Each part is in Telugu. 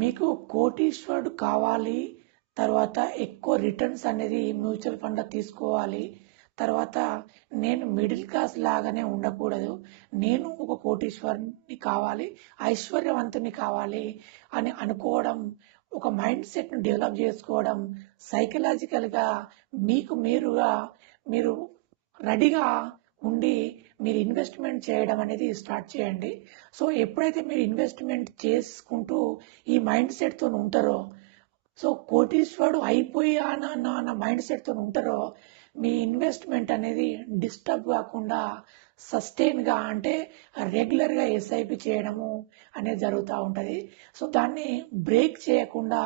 మీకు కోటీశ్వరుడు కావాలి, తర్వాత ఎక్కువ రిటర్న్స్ అనేది మ్యూచువల్ ఫండ్‌లో తీసుకోవాలి. తర్వాత నేను మిడిల్ క్లాస్ లాగానే ఉండకూడదు. నేను ఒక కోటీశ్వరుడిని కావాలి, ఐశ్వర్యవంతుని కావాలి అని అనుకోవడం, ఒక మైండ్ సెట్‌ని డెవలప్ చేసుకోవడం, సైకలాజికల్‌గా మీకు మీరుగా మీరు రెడీగా ఉండి మీరు ఇన్వెస్ట్మెంట్ చేయడం అనేది స్టార్ట్ చేయండి. సో ఎప్పుడైతే మీరు ఇన్వెస్ట్మెంట్ చేసుకుంటూ ఈ మైండ్ సెట్తో ఉంటారో, సో కోటీశ్వరుడు అయిపోయానా అన్న మైండ్ సెట్తో ఉంటారో, మీ ఇన్వెస్ట్మెంట్ అనేది డిస్టర్బ్ కాకుండా సస్టైన్గా అంటే రెగ్యులర్గా ఎస్ఐపి చేయడము అనేది జరుగుతూ ఉంటుంది. సో దాన్ని బ్రేక్ చేయకుండా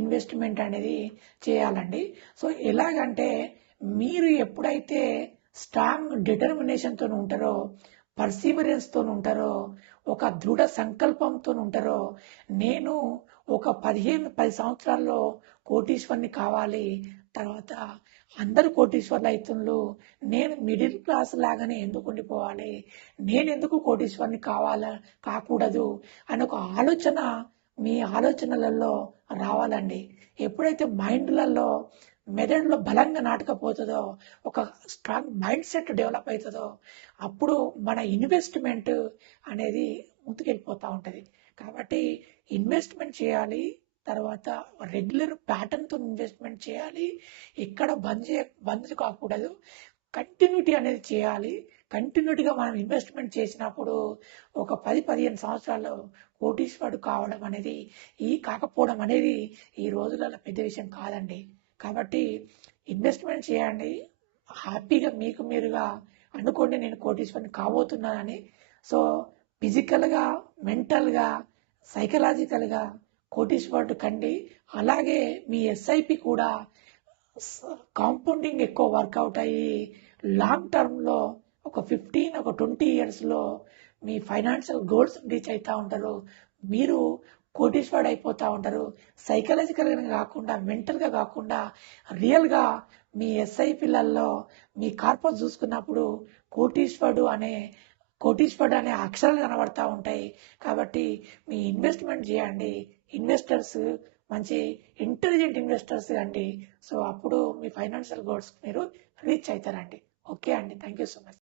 ఇన్వెస్ట్మెంట్ అనేది చేయాలండి. సో ఎలాగంటే మీరు ఎప్పుడైతే స్ట్రాంగ్ డిటర్మినేషన్తో ఉంటారో, పర్సీవరెన్స్తో ఉంటారో, ఒక దృఢ సంకల్పంతో ఉంటారో, నేను ఒక 10 సంవత్సరాల్లో కోటీశ్వరుని కావాలి, తర్వాత అందరు కోటీశ్వర్లు అవుతుండ్రు, నేను మిడిల్ క్లాస్ లాగానే ఎందుకు ఉండిపోవాలి, నేను ఎందుకు కోటీశ్వరుని కాకూడదు అని ఒక ఆలోచన మీ ఆలోచనలలో రావాలండి. ఎప్పుడైతే మైండ్లలో మెదడులో బలంగా నాటకపోతుందో, ఒక స్ట్రాంగ్ మైండ్ సెట్ డెవలప్ అవుతుందో, అప్పుడు మన ఇన్వెస్ట్మెంట్ అనేది ముందుకెళ్ళిపోతూ ఉంటుంది. కాబట్టి ఇన్వెస్ట్మెంట్ చేయాలి, తర్వాత రెగ్యులర్ ప్యాటర్న్తో ఇన్వెస్ట్మెంట్ చేయాలి, ఎక్కడ బంద్ కాకూడదు, కంటిన్యూటీ అనేది చేయాలి. కంటిన్యూటీగా మనం ఇన్వెస్ట్మెంట్ చేసినప్పుడు ఒక 10-15 సంవత్సరాల్లో కోటీశ్వరుడు కావడం అనేది కాకపోవడం అనేది ఈ రోజులలో పెద్ద విషయం కాదండి. కాబట్టి ఇన్వెస్ట్మెంట్ చేయండి, హ్యాపీగా మీకు మీరుగా అనుకోండి నేను కోటీశ్వరుని కాబోతున్నానని. సో ఫిజికల్గా, మెంటల్గా, సైకలాజికల్గా కోటీశ్వరుడు కండి. అలాగే మీ ఎస్ఐపి కూడా కాంపౌండింగ్ ఎక్కువ వర్కౌట్ అయ్యి లాంగ్ టర్మ్లో ఒక 20 ఇయర్స్లో మీ ఫైనాన్షియల్ గోల్స్ రీచ్ అవుతూ ఉంటారు. మీరు కోటీశ్వరుడు అయిపోతూ ఉంటారు. సైకలాజికల్గా కాకుండా, మెంటల్గా కాకుండా, రియల్గా మీ ఎస్ఐపిలలో మీ కార్పస్ చూసుకున్నప్పుడు కోటీశ్వరుడు అనే అక్షరాలు కనబడతా ఉంటాయి. కాబట్టి మీ ఇన్వెస్ట్మెంట్ చేయండి. ఇన్వెస్టర్స్ మంచి ఇంటెలిజెంట్ ఇన్వెస్టర్స్ అండి. సో అప్పుడు మీ ఫైనాన్షియల్ గోల్స్ మీరు రీచ్ అవుతారండి. ఓకే అండి, థ్యాంక్ యూ సో మచ్.